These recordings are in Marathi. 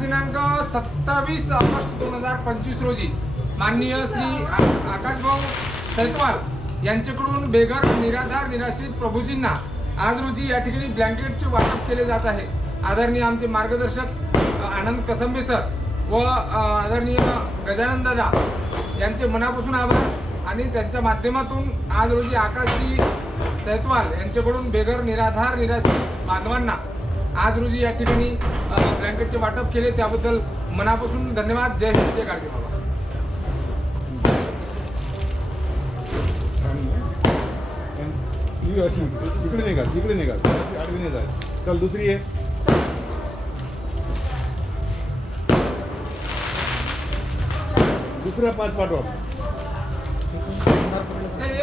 दिनांक सत्तावीस ऑगस्ट दोन हजार पंचवीस रोजी माननीय श्री आकाशभाऊ सैतवाल यांच्याकडून बेघर निराधार निराश्रित प्रभूजींना आज रोजी या ठिकाणी ब्लँकेटचे वाटप केले जात आहे. आदरणीय आमचे मार्गदर्शक आनंद कसंबे सर व आदरणीय गजानन दादा यांचे मनापासून आभार आणि त्यांच्या माध्यमातून आज रोजी आकाशजी सैतवाल यांच्याकडून बेघर निराधार निराश्रित बांधवांना आज रोजी या ठिकाणी ब्लँकेटचे वाटप केले. त्याबद्दल मनापासून धन्यवाद. जय हिंद जय गाडगे बाबा. अशी इकडे निघाल इकडे निघाल अशी आडवी नाही जाय चल दुसरी आहे दुसऱ्या पाच पाठवा. ये बाई ये.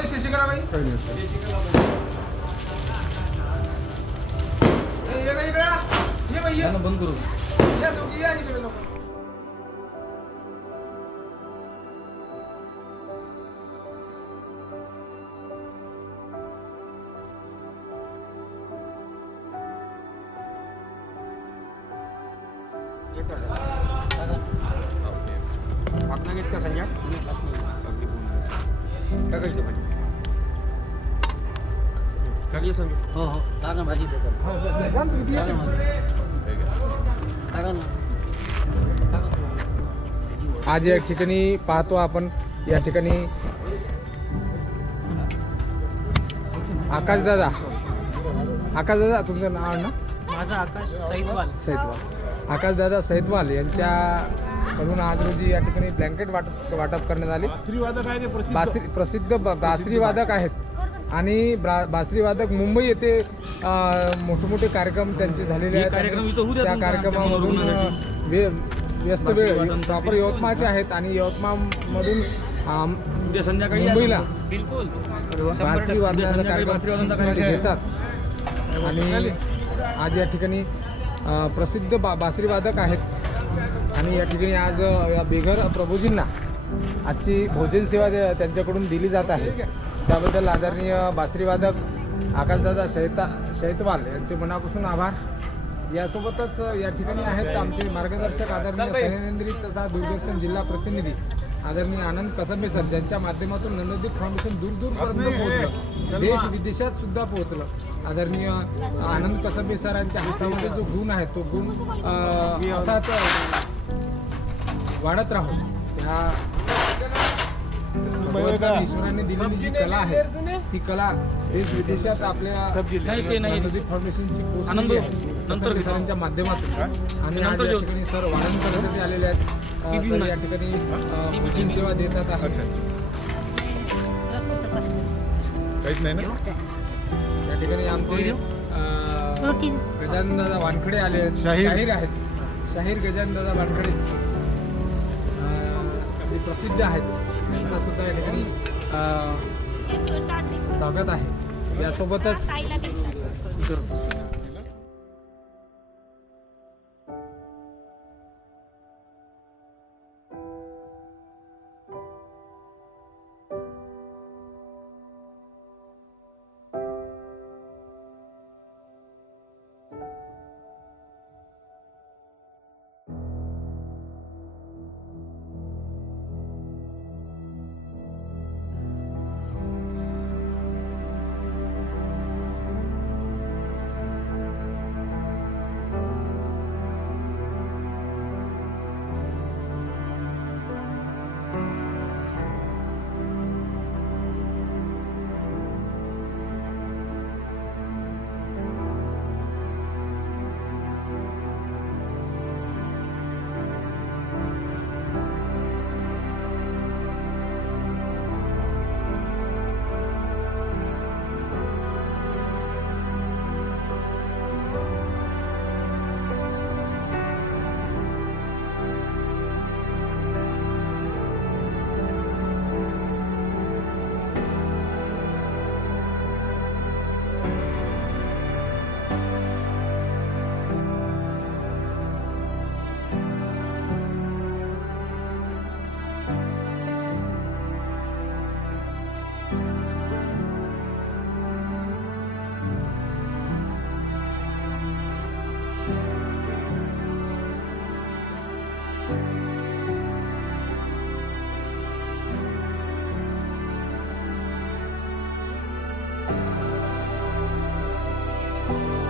बंद करू. या दोघी या इकडे लोक. आपला घेत का संजय? टाकायचं भाजी संजय हो हो. टाका भाजी देतात ना. आज या ठिकाणी पाहतो आपण या ठिकाणी आकाशदादा आकाशदादा तुमचं नाव ना? माझा आकाश सैदवाल सैतवाल. आकाशदादा सैतवाल यांच्याकडून आज रोजी या ठिकाणी ब्लँकेट वाटप वाटप करण्यात आले. प्रसिद्ध. बासरी प्रसिद्ध ब- बासरी वादक आहेत. आणि ब्रा- बासरी वादक मुंबई येथे मोठे मोठे कार्यक्रम त्यांचे झालेले आहेत. त्या कार्यक्रमामधून वे- व्यस्त वेळ प्रॉपर यवतमाळचे आहेत आणि यवतमाळमधून मुंबईला तुम्ही. बिलकुल. बासरी वादनाचा संध्याकाळी कार्यक्रम बासरी वादनाचा कार्यक्रम घेतात. आणि आज या ठिकाणी प्रसिद्ध बा बासरी वादक आहेत. आणि या ठिकाणी आज या बेघर प्रभूजींना आजची भोजन सेवा त्यांच्याकडून दिली जात आहे. त्याबद्दल आदरणीय बासरी वादक आकाशदादा शैता शैतवाल यांचे मनापासून आभार. यासोबतच या ठिकाणी आहेत आमचे मार्गदर्शक आदरणीय सह्याद्री तथा दूरदर्शन जिल्हा प्रतिनिधी आदरणीय आनंद कसबे सर ज्यांच्या माध्यमातून नंददीप फाउंडेशन दूर दूरपर्यंत पोहोचलं. देश विदेशात सुद्धा पोहोचलं. आदरणीय आनंद कसबे सरांच्या हातामध्ये जो गुण आहे तो गुण असाच वाढत राहू. त्या ईश्वराने दिलेली जी कला आहे ती कला देश विदेशात आपल्या फाउंडेशनची आनंद. नंतर सरांच्या माध्यमातून. आणि. ठिकाणी सर आलेले आहेत. सर. या ठिकाणी सेवा देतात आहेत. काहीच नाही ना? या ठिकाणी आमचे अं, गजाननदादा वानखडे आले आहेत. शाहीर. शाहीर आहेत. शाहीर गजाननदादा वानखडे. प्रसिद्ध आहेत. त्यांचा सुद्धा या ठिकाणी स्वागत आहे. यासोबतच आहे